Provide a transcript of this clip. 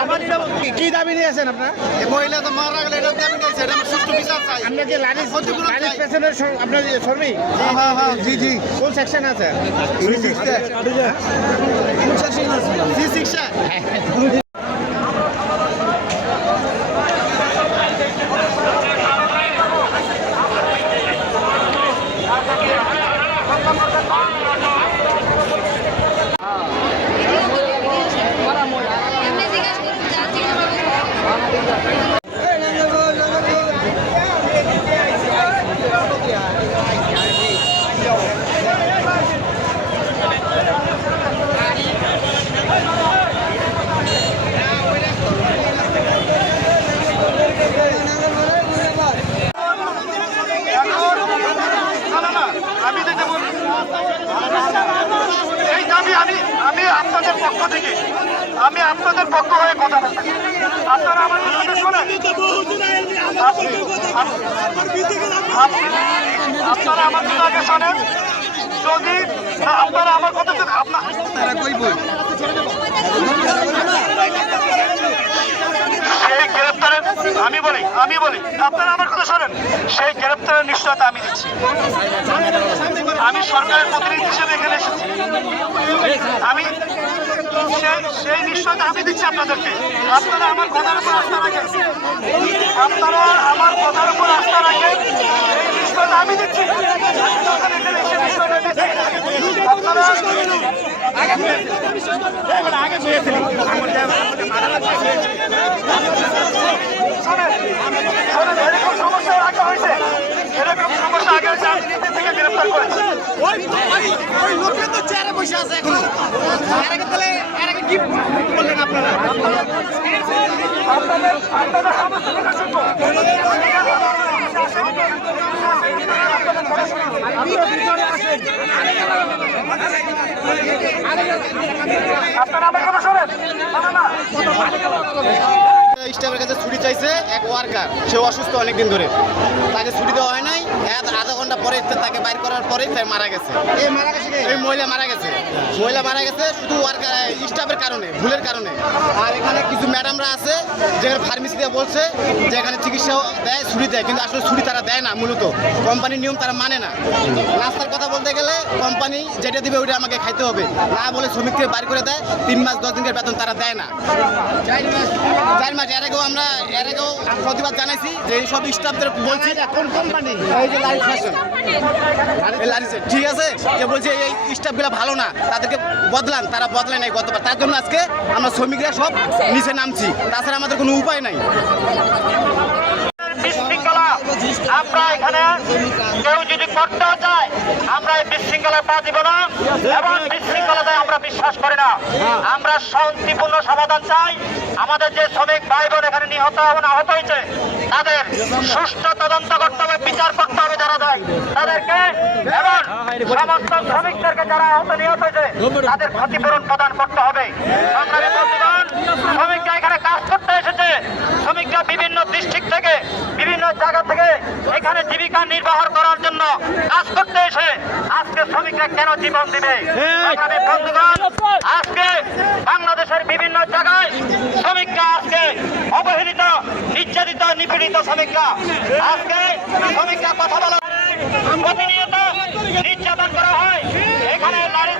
আছেন আপনার? এই মহিলা তো মারা গেলে এটা দাবি নিয়েছে এটা সুষ্ঠু বিচার চাই। আপনার যে লারিস লারিস স- আপনার যে শ্রমিক? হ্যাঁ হ্যাঁ জি জি। কোন সেকশন আছে? জি Vamos lá, vamos lá. আপনাদের পক্ষ থেকে আমি আপনাদের পক্ষ হয়ে কথা বলতে আপনারা আমার কথা শোনেন? আপনি- আপনি- আপনারা আমার কথা আগে শোনেন। যদি আপনারা আমার কথা যদি আপনার সেই গ্রেপ্তারের আমি বলি আমি বলি আপনারা আমার কথা শোনেন। সেই গ্রেপ্তারের নিশ্চয়তা আমি দিচ্ছি। আমি সরকারের প্রতিনিধি হিসেবে এখানে এসেছি আমি সেই নিশ্চয়তা আমি দিচ্ছি আপনাদেরকে আপনারা আমার কথার উপর আস্থা রাখেন আপনারা আমার কথার উপর আস্থা রাখেন এই নিশ্চয়তা আমি দিচ্ছি এখানে এসে নিশ্চয়তা দিচ্ছি হয়েছে এরকম সমস্যা আগে হয়েছে আমি নিজে থেকে গ্রেফতার করেছি আপনাদের আপনাদের সমস্ত কথা শুনব আপনারা? আমার কথা শোনেন না, না, না। স্টাফের কাছে ছুটি চাইছে এক ওয়ার্কার সে অসুস্থ অনেকদিন ধরে। তাকে ছুটি দেওয়া হয় নাই। আধা ঘণ্টা পরে তাকে বাইর করার পরে সে মারা গেছে। এই মারা গেছে? এই মহিলা মারা গেছে। মহিলা মারা গেছে শুধু ওয়ার্কার স্টাফের কারণে ভুলের কারণে। আর এখানে কিছু ম্যাডামরা আছে যেখানে ফার্মেসি দিয়ে বলছে যে এখানে চিকিৎসা দেয় ছুটি দেয়। কিন্তু আসলে ছুটি তারা দেয় না মূলত। কোম্পানির নিয়ম তারা মানে না। রাস্তার কথা বলতে গেলে কোম্পানি যেটা দিবে ওইটা আমাকে খাইতে হবে। না বলে শ্রমিককে বাইর করে দেয়। তিন মাস দশ দিনের বেতন তারা দেয় না। চার মাস চার মাস এর আগেও আমরা এর আগেও প্রতিবাদ জানাইছি যে এই সব স্টাফদের বলছি। কোন কোম্পানি এই যে লাইফ ফ্যাশন ঠিক আছে? যে বলছে এই স্টাফগুলো ভালো না তাদেরকে বদলান তারা বদলায় নাই গতবার। তার জন্য আজকে আমরা শ্রমিকরা সব নিচে নামছি। তাছাড়া আমাদের কোনো উপায় নাই। আমরা এখানে কেউ যদি করতেও চায় আমরা এই বিশৃঙ্খলায় পা দিব না, এবং বিশৃঙ্খলাতে আমরা বিশ্বাস করি না। আমরা শান্তিপূর্ণ সমাধান চাই। আমাদের যে শ্রমিক ভাই বোন এখানে নিহত এবং আহত হয়েছে, তাদের সুষ্ঠু তদন্ত করতে হবে, বিচার করতে হবে যারা দেয়। তাদেরকে এবং সমস্ত শ্রমিকদেরকে যারা আহত নিহত হয়েছে, তাদের ক্ষতিপূরণ প্রদান করতে হবে। শ্রমিকরা এখানে কাজ করতে এসেছে। শ্রমিকরা বিভিন্ন ডিস্ট্রিক্ট থেকে জায়গা থেকে এখানে জীবিকা নির্বাহ করার জন্য কাজ করতে এসে আজকে শ্রমিকরা কেন জীবন দিবে? আজকে বাংলাদেশের বিভিন্ন জায়গায় শ্রমিকরা আজকে অবহেলিত নির্যাতিত নিপীড়িত শ্রমিকরা। আজকে শ্রমিকরা কথা বলা প্রতিনিয়ত নির্যাতন করা হয়। এখানে নারী